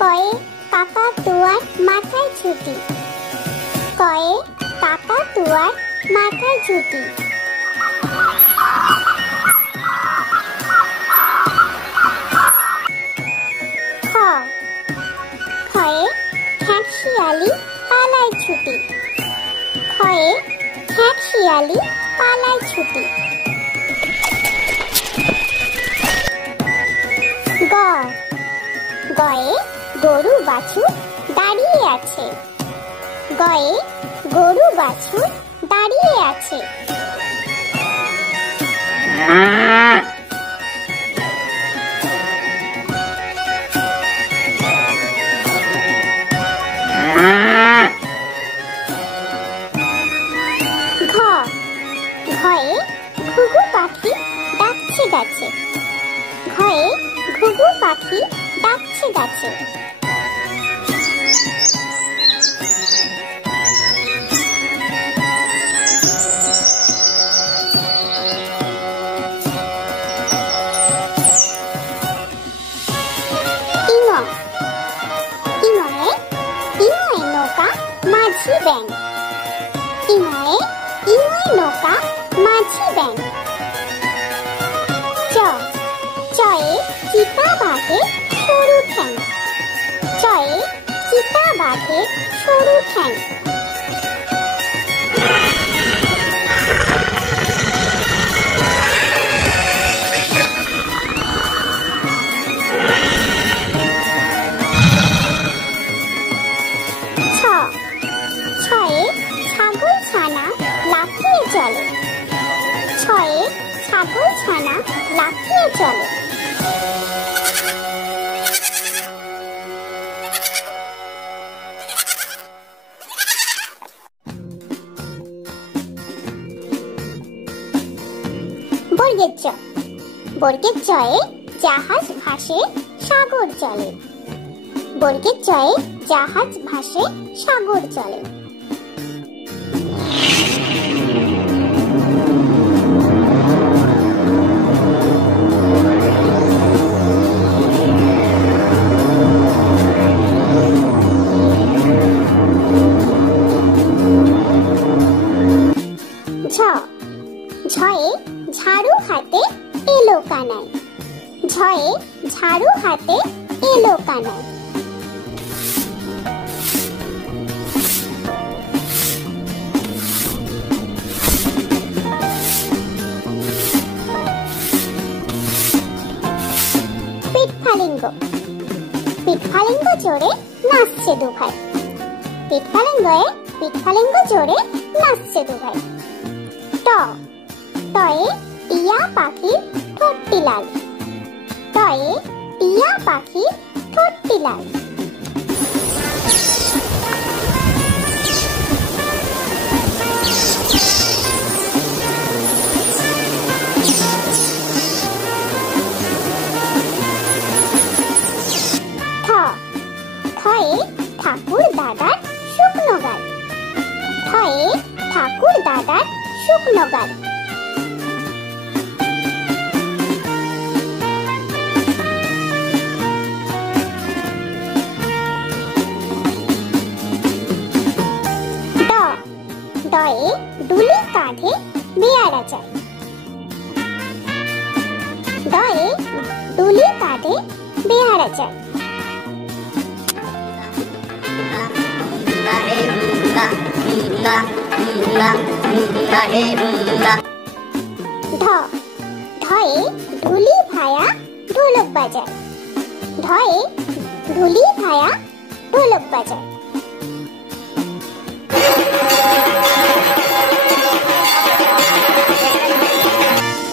কয়ে কাকাতুয়ার মাথায় ছুটি, কয়ে কাকাতুয়ার মাথায় ছুটি। খ, খয়ে খ্যাঁক শিয়ালি পালায় ছুটি, খয়ে খ্যাঁক শিয়ালি পালায় ছুটি। গ, গয়ে গরু বাছুর দাঁড়িয়ে আছে, গয়ে গরু বাছুর দাঁড়িয়ে আছে। ঘ, ঘয়ে ঘুঘু পাখি ডাকছে গাছে, ঘয়ে ঘুঘু পাখি ডাকছে গাছে। ইঙ, ইঙয়ে ইঙয়ে নৌকা মাঝি ব্যাঙ, ইঙয়ে ইঙয়ে নৌকা মাঝি ব্যাঙ। চ, চয়ে চিতা বাঘে সরু ঠ্যাং, চয়ে চিতা বাঘে সরু ঠ্যাং। ছ, ছয়ে ছাগল ছানা লাফিয়ে চলে, ছয়ে ছাগল ছানা লাফিয়ে চলে। বর্গের চ, বর্গের চয়ে জাহাজ ভাসে সাগর চলে, বর্গের চয়ে জাহাজ ভাসে সাগর চলে। ঝ, ঝয়ে ঝাড়ু হাতে এলো কানাই, ঝয়ে ঝাড়ু হাতে এলো কানাই। পিঠফালিঙ্গ, পিঠফালিঙ্গ চড়ে নাচছে দুভাই, পিঠফালিঙ্গয়ে পিঠফালিঙ্গ চড়ে নাচছে দুভাই। ট, টয়ে টিয়া পাখির ঠোঁটটি লাল, টয়ে টিয়া পাখির ঠোঁটটি লাল। থ, থয়ে ঠাকুর দাদার শুকনো গাল, থয়ে ঠাকুর দাদার শুকনো গাল। ড, ডয়ে ডুলি কাঁধে বেয়ারা যায়, ডয়ে ডুলি কাঁধে বেয়ারা যায়। ঢ, ঢয়ে ঢুলি ভায়া ঢোলক বাজায়, ঢয়ে ঢুলি ভায়া ঢোলক বাজায়।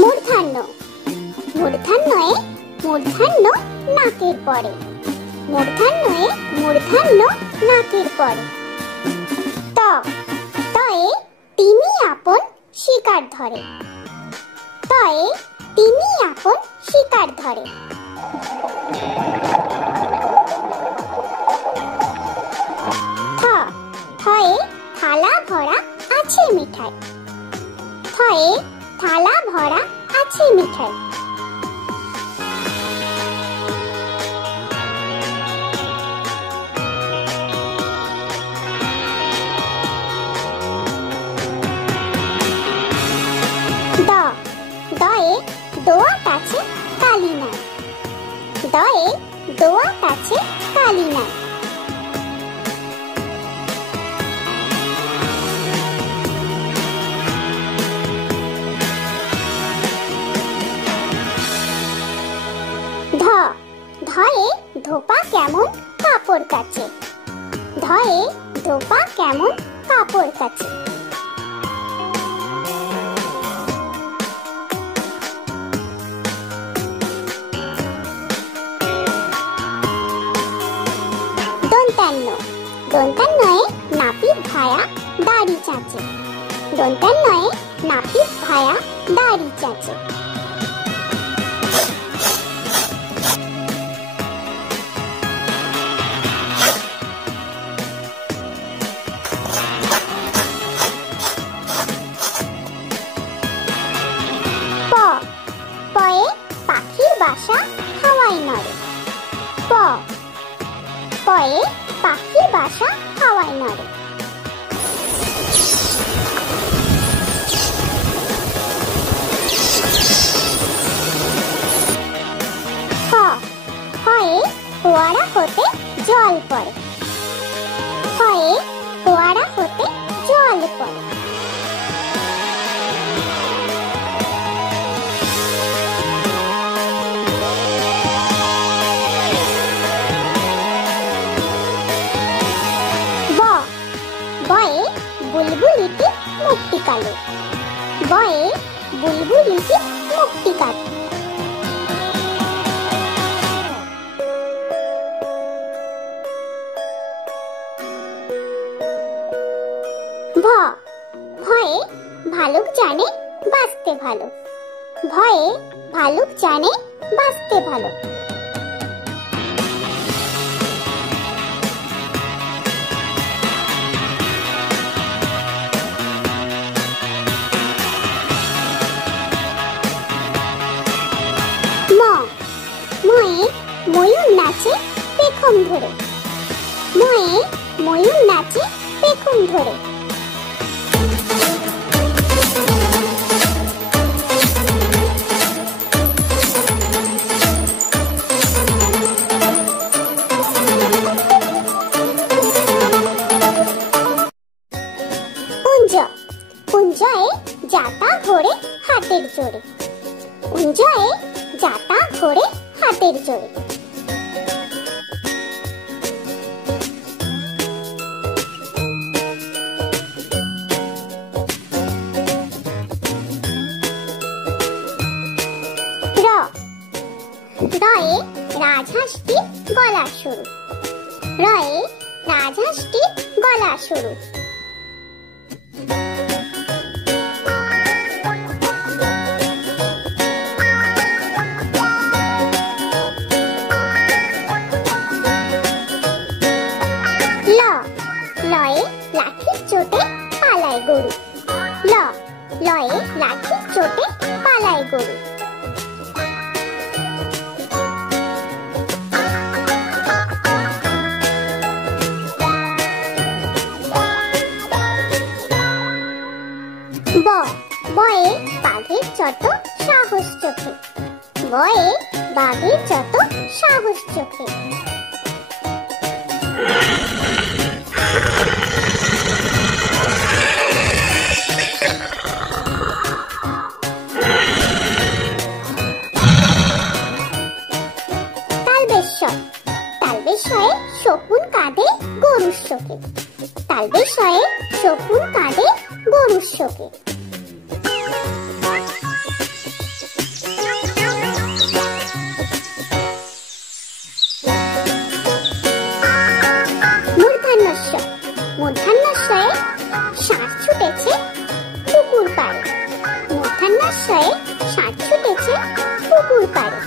মূর্ধান্য, মূর্ধান্যয়ে মূর্ধান্য নাকের পরে, মূর্ধান্যয়ে মূর্ধান্য নাকের পরে। ত, তয়ে তিমি আপন শিকার ধরে, তয়ে তিমি আপন শিকার ধরে। থ, থয়ে থালা ভরা আছে মিঠাই, থয়ে থালা ভরা আছে মিঠাই। জ, দয়ে দোয়াত আছে কালি নাই। ধয়ে ধোপা কেমন কাপড় কাচে। ধয়ে ধোপা কেমন কাপড় কাচে। দন্তান্নয়ে নাপিত ভায়া দাড়ি চাচে। দন্তান্নয়ে নাপিত ভায়া দাড়ি চাচে। পয়ে পাখির বাসা হাওয়ায় নড়ে। পয়ে পাখির বাসা হাওয়ায় নড়ে। হয়ে ফোয়ারা হতে জল পড়ে। হয়ে ফোয়ারা হতে জল পড়ে। বয়ে বুলবুলিটি মুক্তি কালো। বয়ে বুলবুলিটি মুক্তি কালো। ভয়ে ভালুক জানে বাঁচতে ভালো। ভয়ে ভালুক জানে বাঁচতে ভালো। ময়ে ময়ূর নাচে পেখম ধরে। ময়ে ময়ূর নাচে পেখম ধরে। কুঞ্জয়ে যাতা ঘোরে হাতের জোরে। কুঞ্জয়ে যাতা ঘোরে হাতের জোরে। রয়ে রাজহাঁসটি গলা সরু। রয়ে রাজহাঁসটি গলা সরু। লয়ে লাঠির চোটে পালায় গরু। লয়ে লাঠির চোটে পালায় গরু। বয়ে বাঘের যত সাহস চোখে। বয়ে বাঘের যত সাহস চোখে। তালবেশয়ে শকুন কাঁদে গরুর শোকে। তালবেশয়ে শকুন কাঁদে গরুর শোকে। মূর্ধন্যস্বয়ে ষাঁড় ছুটেছে পুকুর পাড়ে। মূর্ধন্যস্বয়ে ষাঁড় ছুটেছে পুকুর পাড়ে।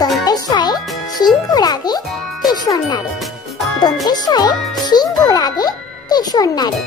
দন্তেশ্বয়ে সিংহ রাগে কেশর নাড়ে। দন্তেশ্বয়ে সিংহ রাগে কেশর নাড়ে।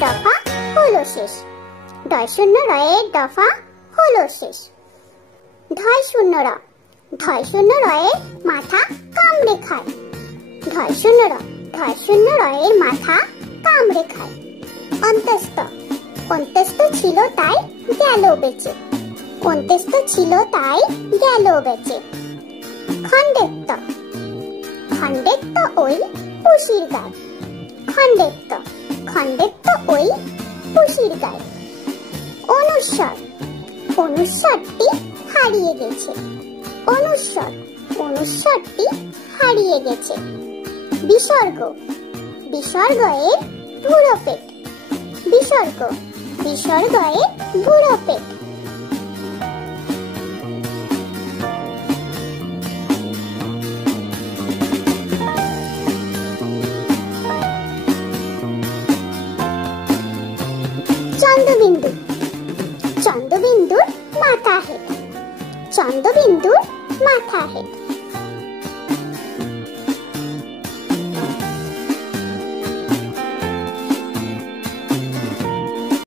দফা হলো শেষ। ডয় শূন্য রয়ের দফা হলো শেষ। ধয় শূন্য র, ধয় শূন্য রয়ের মাথা কামড়ে খায়। ধয় শূন্য র, ধয় শূন্য রয়ের মাথা কামড়ে খায়। অন্তস্থ, অন্তস্থ ছিল তাই গেল বেঁচে। অন্তস্থ ছিল তাই গেল বেঁচে। খণ্ডেত্ব, খণ্ডেত্ব ওই পুষির গায়। খণ্ডেত্ব, খণ্ডেত্ব ওই পুষির গায়। অনুস্বর, অনুস্বরটি হারিয়ে গেছে। অনুস্বর, অনুস্বরটি হারিয়ে গেছে। বিসর্গ, বিসর্গ এর বুড়ো পেট। বিসর্গ, বিসর্গ এর বুড়ো পেট। চন্দ্রবিন্দু, চন্দ্রবিন্দুর মাথা হেঁট। চন্দ্রবিন্দুর মাথা হেঁট।